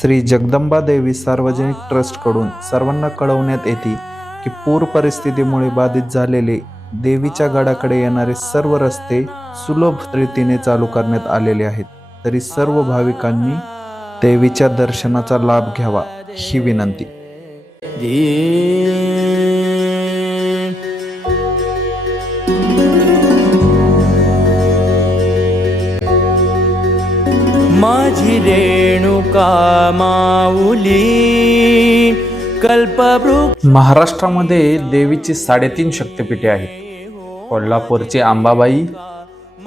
श्री जगदंबा देवी सार्वजनिक ट्रस्टकडून सर्वांना कळवण्यात येते की पूर परिस्थितीमुळे बाधित झालेले देवीच्या गडाकडे येणारे सर्व रस्ते सुलभ रीतीने चालू करण्यात आलेले आहेत. तरी सर्व भाविकांनी देवीच्या दर्शनाचा लाभ घ्यावा ही विनंती. माझी रेणुका माऊली कल्पवृक्ष महाराष्ट्रामध्ये देवीची साडेतीन शक्तिपीठे आहेत. कोल्हापूरची आंबाबाई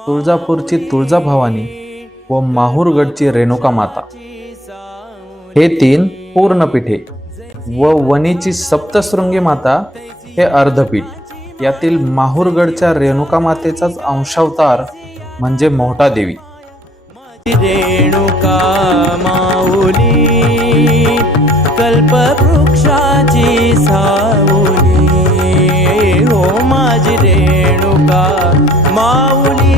तुळजापूरची तुळजाभवानी व माहूरगडची रेणुका माता. हे तीन पूर्णपीठे व वणीची सप्तशृंगी माता हे अर्धपीठ. यातील माहूरगडच्या रेणुका मातेचाच अंशावतार म्हणजे मोहटा देवी रेणुका माऊली कल्पवृक्षाची सावली. हो माझी रेणुका माऊली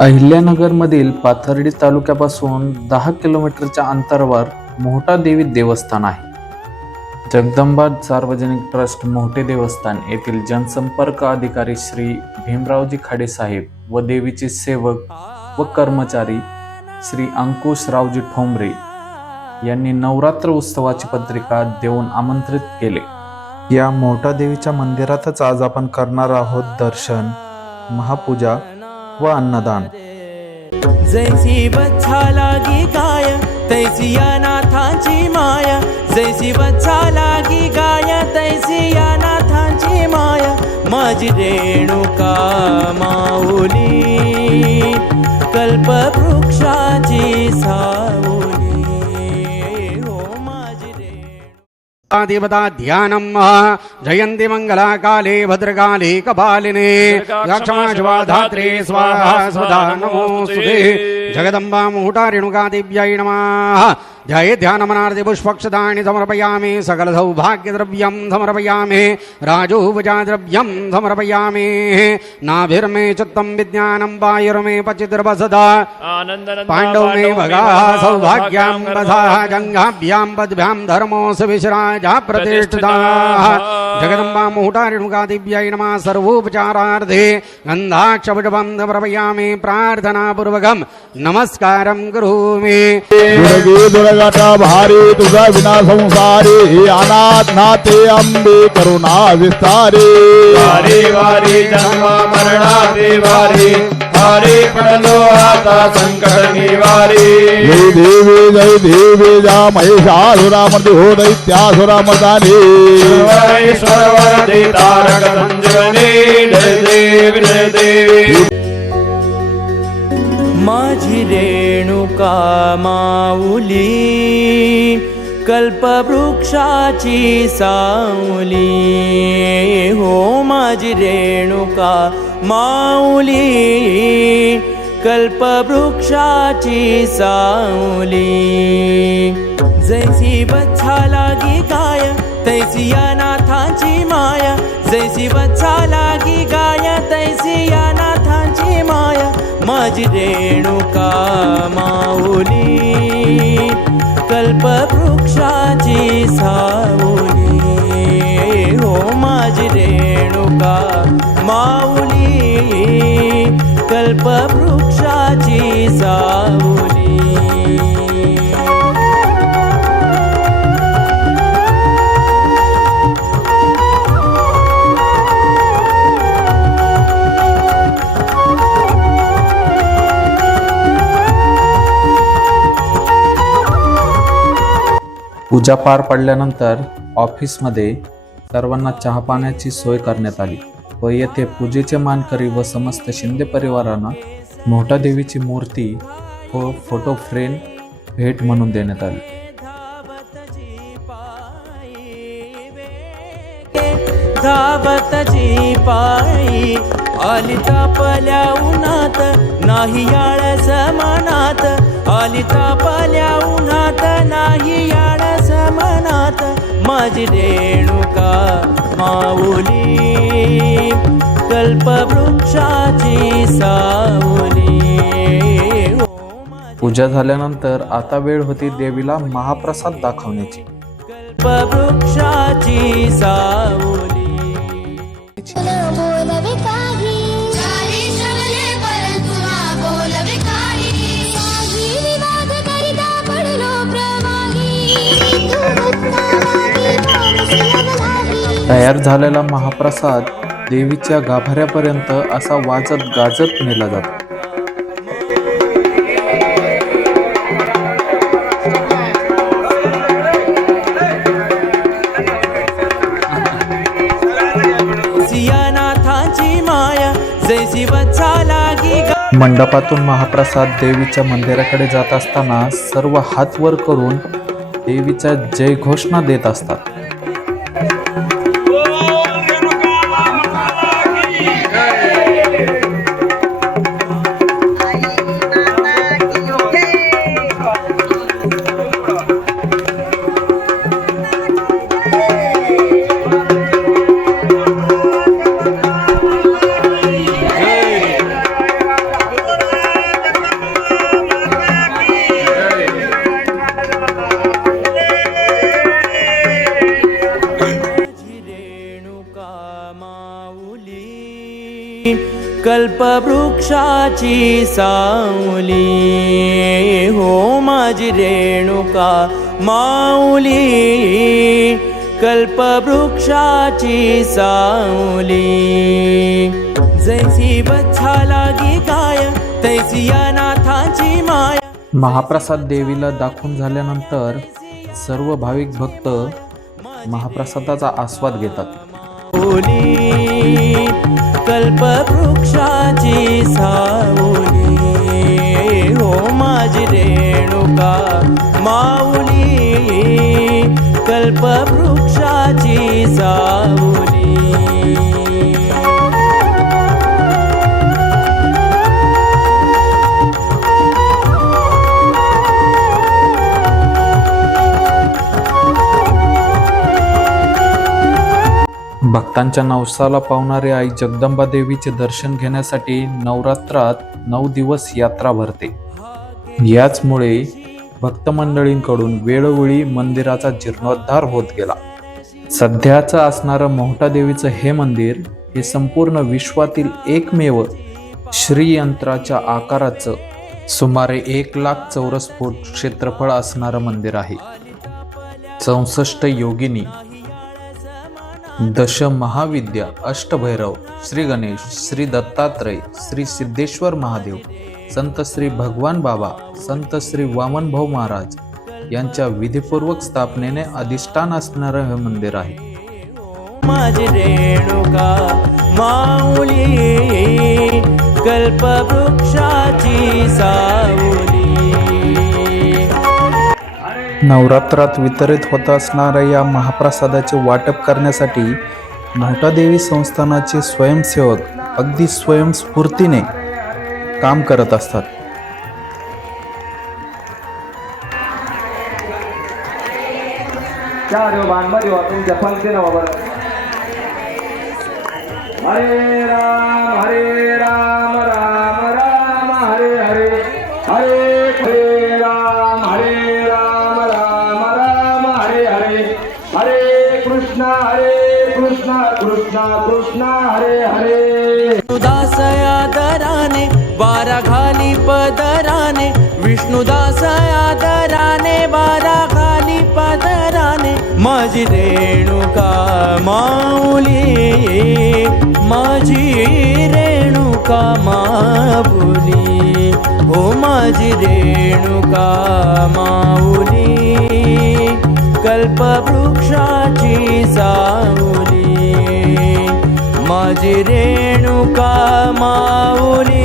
अहिल्यानगरमधील पाथर्डी तालुक्यापासून दहा किलोमीटरच्या अंतरावर मोहटा देवी देवस्थान आहे. जगदंबा सार्वजनिक ट्रस्ट मोठे देवस्थान येथील जनसंपर्क अधिकारी श्री भीमरावजी खाडे साहेब व देवीचे सेवक व कर्मचारी श्री अंकुश रावजी ठोंबरे यांनी नवरात्र उत्सवाची पत्रिका देऊन आमंत्रित केले. या मोठा देवीच्या मंदिरातच आज आपण करणार आहोत दर्शन महापूजा व अन्नदान. जैसी बच्छा लागी गाय तैसी या नाथांची माया. जैसी बच्छा लागी गाय तैसी या नाथांची माया माझी रेणुका माऊली. कल्पवृक्षाची सावली. हो माझी रेणुका देवता ध्यानम् मंगला काले भद्रकाले कपालिने यक्षमाश्वाधात्रे स्वाहा स्वधा नमोऽस्तुते जगदम्बा मुहुटा रेणुका दिव्याय नमः। ध्याये ध्यानमनार्थे पुष्पक्षदानि समर्पयामि सकलसौभाग्यद्रव्यं समर्पयामि राजोपचाद्रव्यं समर्पयामि नाभिर्मे चित्तं विज्ञानं वायुर्मे पचिद्रवसदा पाण्डव मे भगा सौभाग्यां वधाः जङ्घाभ्यां पद्भ्यां धर्मोऽस विश्राजा प्रतिष्ठिताः। जगदम्बा मुहुटारिणुका दिव्यै नमः सर्वोपचारार्थे। गन्धाक्षपटबं समर्पयामि प्रार्थनापूर्वकं। नमस्कारं करोमि दुर्गट भारी तुझा विना संसारी अनाथ नाते अंबे करुणा विस्तारे. वारी वारी जन्म मरणाचे वारी वारी पडलो आता संकट निवारी. जय देवी जय देवी जा महिषासुरा हो दैत्यासुरा जय देवी जय देवी. माझी रेणुका माऊली कल्पवृक्षाची सावली हो माझी रेणुका माऊली कल्पवृक्षाची सावली जैसी बच्छा लागी गाय तैसी या नाथांची माया. जैसी बच्छा लागी गाय तैसी या नाथांची माया. माझी रेणुका माऊली कल्पवृक्षाची सावली. हो माझी रेणुका माऊली कल्पवृक्षाची सावली. पूजा पार पडल्यानंतर ऑफिसमध्ये सर्वांना चहापाण्याची सोय करण्यात आली व येथे पूजेचे मानकरी व समस्त शिंदे परिवारांना मोठा देवीची मूर्ती व फोटो फ्रेम भेट म्हणून देण्यात आली. धावतची पायी आली तापल्या उन्हात नाही याळस मनात. आली तापल्या उन्हात नाही याळस मनात माझी रेणुका माऊली कल्पवृक्षाची सावली. पूजा झाल्यानंतर आता वेळ होती देवीला महाप्रसाद दाखवण्याची. कल्पवृक्षाची सावली. तयार झालेला महाप्रसाद देवीच्या गाभाऱ्यापर्यंत असा वाजत गाजत नेला जातो. मंडपातून महाप्रसाद देवीच्या मंदिराकडे जात असताना सर्व हात वर करून देवीच्या जय घोषणा देत असतात. कल्पवृक्षाची सावली. हो माझी रेणुका माऊली कल्पवृक्षाची सावली. जैसी बच्छा लागी काय तैसी या नाथाची माया. महाप्रसाद देवीला दाखवून झाल्यानंतर सर्व भाविक भक्त महाप्रसादाचा आस्वाद घेतात. कल्पवृक्षाची सा भक्तांच्या नवसाला पावणारे आई जगदंबा देवीचे दर्शन घेण्यासाठी नवरात्रात नऊ दिवस यात्रा भरते. याचमुळे भक्तमंडळींकडून वेळोवेळी मंदिराचा जीर्णोद्धार होत गेला. सध्याचं असणारं मोहटा देवीचं हे मंदिर हे संपूर्ण विश्वातील एकमेव श्रीयंत्राच्या आकाराचं सुमारे एक लाख चौरस फूट क्षेत्रफळ असणारं मंदिर आहे. चौसष्ट योगिनी दश महाविद्या अष्टभैरव श्री गणेश श्री दत्तात्रय श्री सिद्धेश्वर महादेव संत श्री भगवान बाबा संत श्री वामनभाऊ महाराज यांच्या विधीपूर्वक स्थापनेने अधिष्ठान असणारं हे मंदिर आहे. माझी रेणुका माऊली कल्पवृक्षाची सावली. नवरात्रात वितरित होत असणाऱ्या या महाप्रसादाचे वाटप करण्यासाठी नवटादेवी संस्थानाचे स्वयंसेवक अगदी स्वयंस्फूर्तीने काम करत असतात. हरे राम हरे राम. बारा खाली पदराने विष्णुदास आदराने बारा खाली पदराने माझी रेणुका माऊली माझी रेणुका माऊली हो माझी रेणुका माऊली कल्पवृक्षाची सावली माझी रेणुका माऊली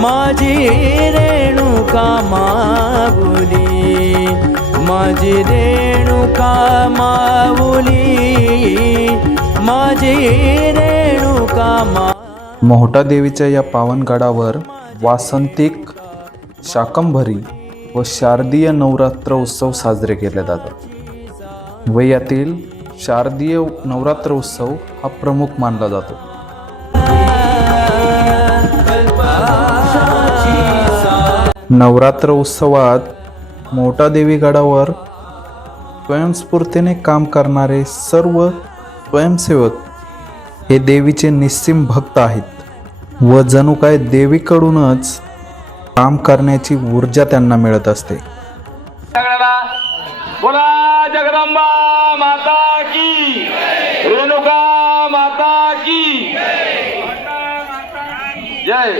माझी रेणुका माऊली माझी रेणुका माऊली माझी रेणुका मा मोहटा देवीच्या या पावनगडावर वासंतिक शाकंभरी व शारदीय नवरात्र उत्सव साजरे केले जातात. व यातील शारदीय नवरात्र उत्सव हा प्रमुख मानला जातो. नवरात्र उत्सवात मोठा देवी गडावर स्वयंस्फूर्तीने काम करणारे सर्व स्वयंसेवक हे देवीचे निस्सीम भक्त आहेत व जणू काय देवीकडूनच काम करण्याची ऊर्जा त्यांना मिळत असते. बोला जगदंबा माता की रेणुका माता की जय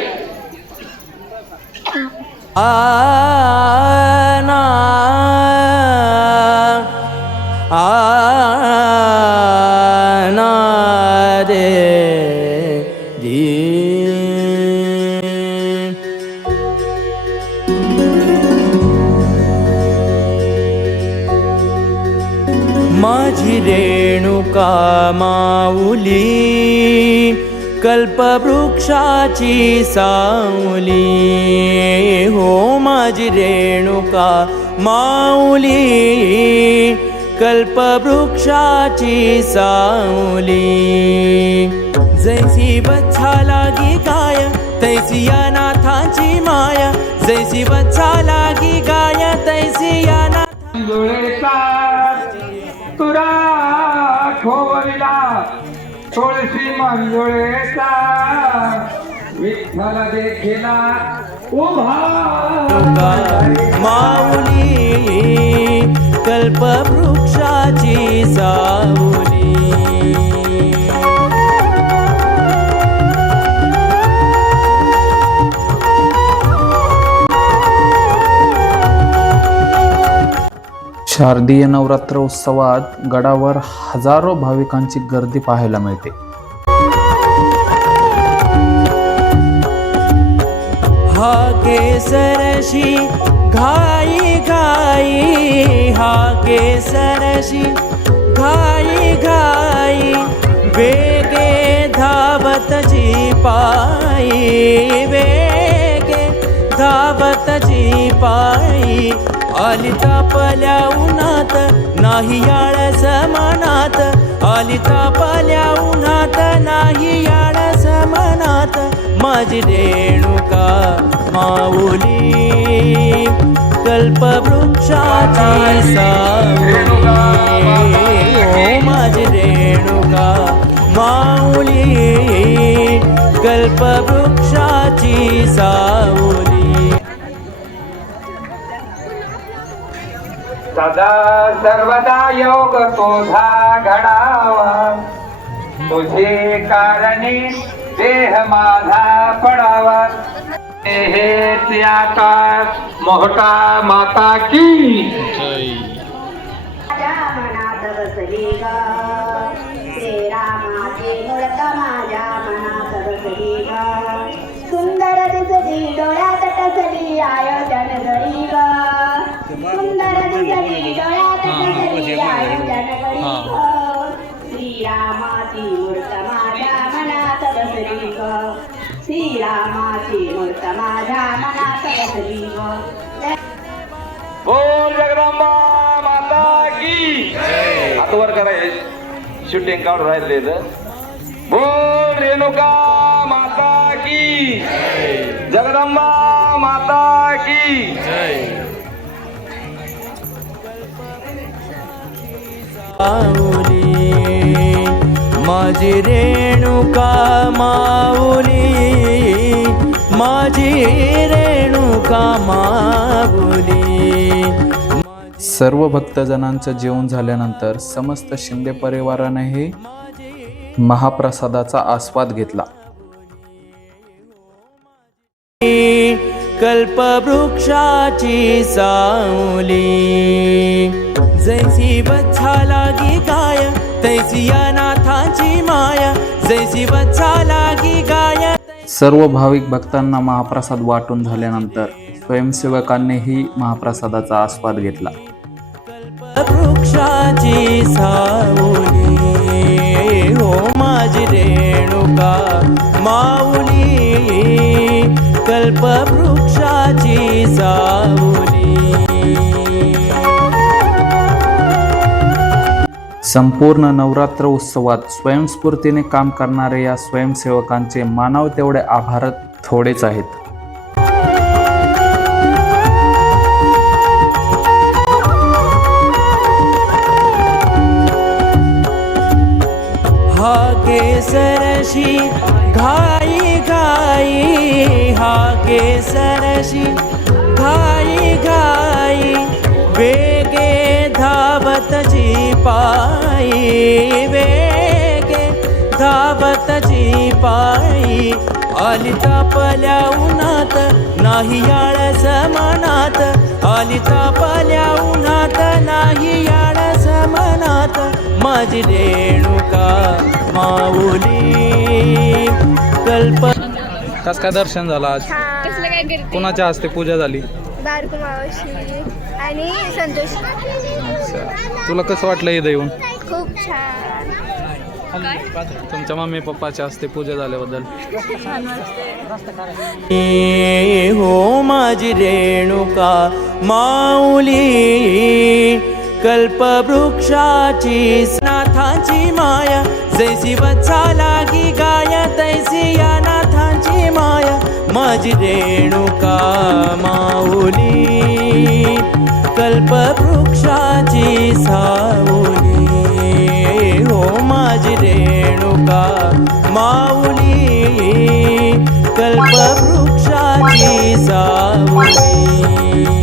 आना आना दे दी माझी रेणुका माऊली कल्पवृक्षाची सावली हो माझी रेणुका माऊली कल्पवृक्षाची सावली जैसी बच्छा लागी गाय तैसी या नाथाची माया. जैसी बच्छा लागी गाय तैसी या तुरा खोवरिला तुळशी मंजुळेचा विठ्ठल देखिला उभा. माऊली कल्पवृक्षाची सावली. शारदीय नवरात्र उत्सवात गडावर हजारो भाविकांची गर्दी पाहायला मिळते. हा केसरशी घाई घाई हा केसरशी घाई घाई वेगे धावत जी पायी वेगे धावत जी पायी आली तापल्या उन्हात नाही आळस मनात. आली तापल्या उन्हात नाही आळस मनात. माझी रेणुका माऊली कल्पवृक्षाची सावली. ओ माझी रेणुका माऊली कल्पवृक्षाची सावली. सदा सर्वदा योग तुझा घडावा. तुझे कारणे देह माझा पडावा. हे त्याचा मोहटा माता की. मनात बसली ग. श्रीरामाची माझ्या मनात बसली सुंदर दिसली डोळ्यात टसली आयोजन घडी गा. श्रीरामाची मूर्त माझ्या मनात बसली ग श्रीरामाची मूर्त माझ्या मनात बसली ग बोल जगदंबा माता की. करा शूटिंग काढून राहिले. बोल रेणुका माता की. जगदंबा माता की. माऊली माझी रेणुका माऊली माझी रेणुका माऊली. सर्व भक्तजनांचं जेवण झाल्यानंतर समस्त शिंदे परिवारानेही महाप्रसादाचा आस्वाद घेतला. कल्पवृक्षाची सावली. जैसी बच्छा लागी गाय तैसी या नाथाची माया. जैसी बच्छा लागी गाय सर्व भाविक भक्तांना महाप्रसाद वाटून झाल्यानंतर स्वयंसेवकांनीही महाप्रसादाचा आस्वाद घेतला. वृक्षाची सावली. हो माझी रेणुका माऊली. संपूर्ण नवरात्र उत्सवात स्वयंस्फूर्तीने काम करणारे या स्वयंसेवकांचे मानव तेवढे आभार थोडेच आहेत. हा केसरशी घा घाई हा केसरशी घाई घाई वेगे धावत जी पायी वेगे धावत जी पायी आली तापल्या उन्हात नाही आळस मनात आली तापल्या उन्हात नाही आळस मनात माझी रेणुका माऊली कल्प कस काय दर्शन झालं आज? कसलं काय करते कोणाच्या हस्ते पूजा झाली? बारकू मावशी आणि संतोष. अच्छा. तुला कसं वाटलं इथं येऊन? खूप छान. तुमच्या मम्मी पप्पाच्या हस्ते पूजा झाल्याबद्दल. ए हो माझी रेणुका माऊली कल्पवृक्षाची नाथांची माया. जैसी वत्सा लागी गाय तैसी या नाथांची माया माझी रेणुका माऊली? कल्पवृक्षाची सावली. हो माझी रेणुका माऊली? कल्पवृक्षाची सावली.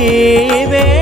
ಜೀವೇ